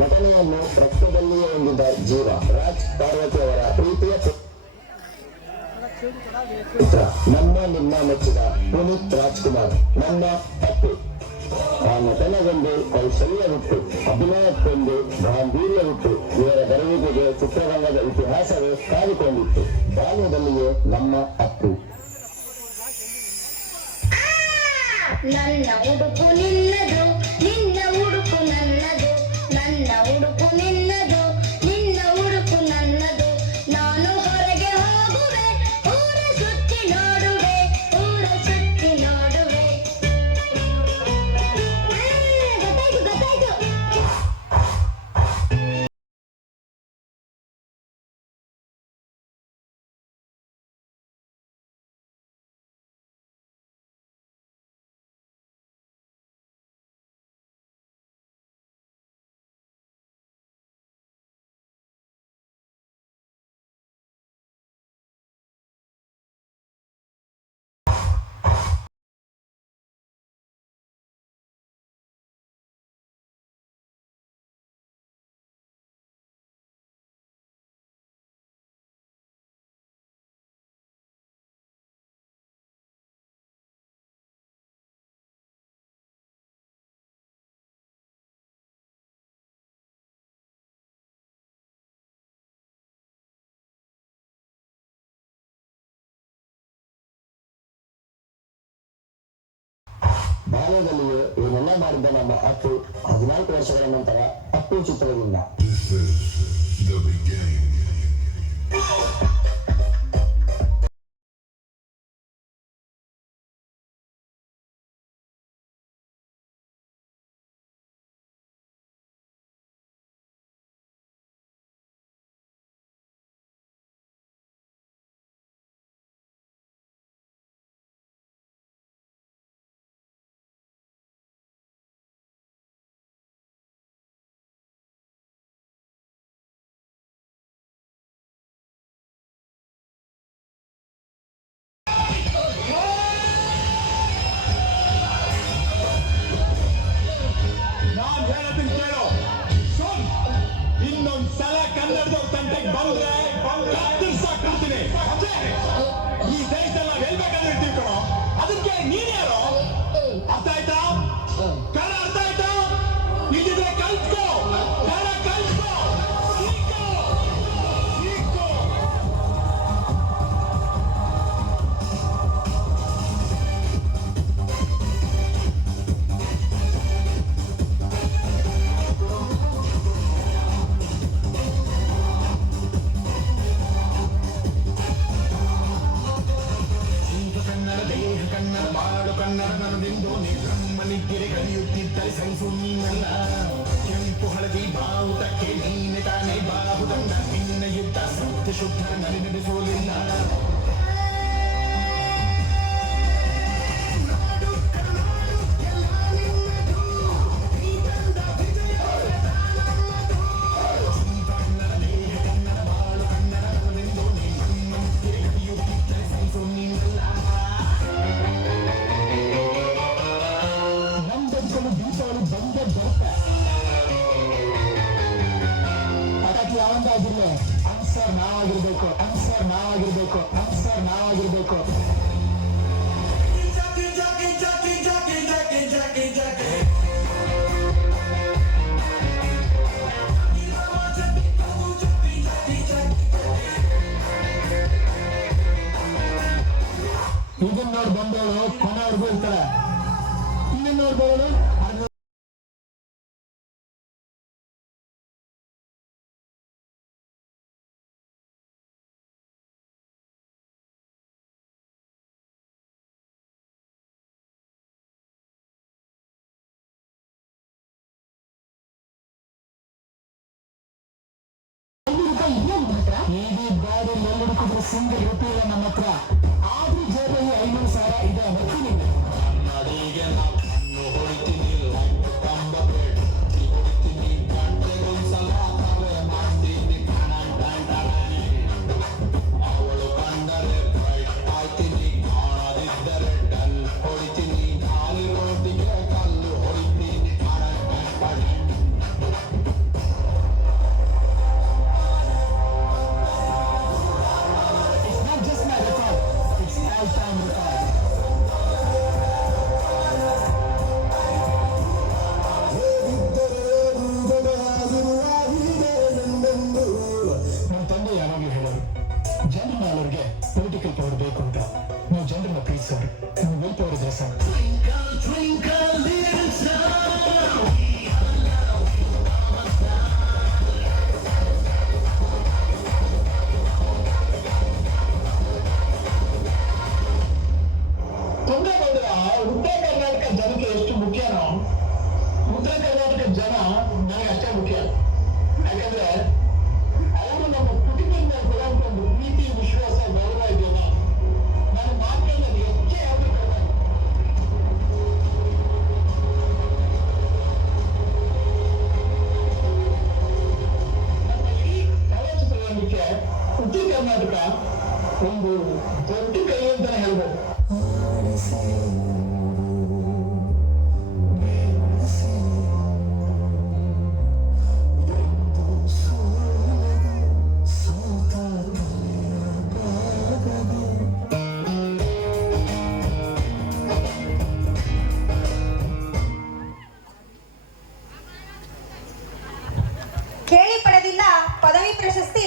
ನಟನೆಯನ್ನು ರಕ್ತದಲ್ಲಿಯೇ ಹೊಂದಿದ ಜೀವ ರಾಜ್ ಪಾರ್ವತಿ ಅವರ ಪ್ರೀತಿಯ ಪುತ್ರ ನಮ್ಮ ನಿಮ್ಮ ಮೆಚ್ಚಿದ ಪುನೀತ್ ರಾಜ್ಕುಮಾರ್ ನನ್ನ ಅಪ್ಪು. ಆ ನಟನೆಗೊಂದು ಕೌಶಲ್ಯವಿತ್ತು, ಅಭಿನಯಕ್ಕೊಂದು ಗಾಂಭೀರ್ಯವಿತ್ತು. ಇವರ ಬರುವಿಕೆಗೆ ಚಿತ್ರರಂಗದ ಇತಿಹಾಸವೇ ಕಾದುಕೊಂಡಿತ್ತು. ಬಾಲ್ಯದಲ್ಲಿಯೇ ನಮ್ಮ ಅಪ್ಪು. ನನ್ನ ಉಡುಪು ನಿನ್ನದು, ನಿನ್ನ ಉಡುಪು ನನ್ನದು, ನನ್ನ ಉಡುಪು ನಿನ್ನದು, ನಿನ್ನ ಉಡುಪು ನನ್ನದು. ನಾನು ಹೊರಗೆ ಹೋಗುವೆ, ಊರ ಸುತ್ತಿ ನೋಡುವೆ, ಊರ ಸುತ್ತಿ ನೋಡುವೆ. ಗೊತ್ತಾಯ್ತು. ಬಾಲ್ಯದಲ್ಲಿಯೇ ಏನೆಲ್ಲ ಮಾಡಿದ್ದ ನಮ್ಮ ಅಪ್ಪು. 14 ವರ್ಷಗಳ ನಂತರ ಅಪ್ಪು ಚಿತ್ರದಿಂದ ಇನ್ನೊಂದ್ಸಲ ಕನ್ನಡದ ತಂಟೆಗೆ ಬಂದ್ರೆ ಕತ್ತರಿಸಾಕ್ಬಿಡ್ತೀನಿ. ಈ ದೇಶದಲ್ಲಿ ನಾವ್ ಹೇಳ್ಬೇಕಾದ್ರೆ ಇರ್ತೀವಿ ಕಣೋ, ಅದಕ್ಕೆ ನೀನ್ ಯಾರೋ? ಅರ್ಥ ಆಯ್ತಾ? ಕನ್ನಡ ಅರ್ಥ ಆಯ್ತಾ? ಇಲ್ಲಿದ್ರೆ ಕಲ್ತ್ಕೋ, ಕನ್ನಡ ಕಲ್ತ್ಕೋ, ಸೀಕೋ. ಕನ್ನಡದಿಂದ ನಿರ್ಮನಿಗೆರೆ ಕಲಿಯುತ್ತಿದ್ದರೆ ಸೈಸು ನೀನಲ್ಲ. ಕೆಂಪು ಹಳದಿ ಬಾವುಟಕ್ಕೆ ನೀನೆ ತಾನೇ ಬಾಹುದಂಡ. ನಿನ್ನ ಯುದ್ಧ ಸತ್ಯ ಶುದ್ಧ ನಡೆಸೋಲಿಲ್ಲ. ಯಾವಂದಾಗಿರ್ಲಿ ಅನ್ಸರ್ ನಾವಾಗಿರ್ಬೇಕು, ಅನ್ಸರ್ ನಾವಾಗಿರ್ಬೇಕು, ಅನ್ಸರ್ ನಾವಾಗಿರ್ಬೇಕು. ಇದನ್ನ ನೋಡಿ ಬಂದವಳು ಕೊನೆವರೆಗೂ ಇರ್ತಾಳೆ. ಇದನ್ನ ನೋಡಿ ಬರೋಳು ಈಡಿ ಗಾಡಿ ಎಲ್ಲಿಡುತ್ತಿದ್ರೆ ಸಿಂಗಲ್ ರೂಪಾಯಿ ಇಲ್ಲ ನಮ್ಮ ಹತ್ರ. ಆದ್ರೂ ಜೇಬಲ್ಲಿ 500,000 ಇದೆ. ಬರ್ತೀನಿ ಪ್ರಶಸ್ತಿ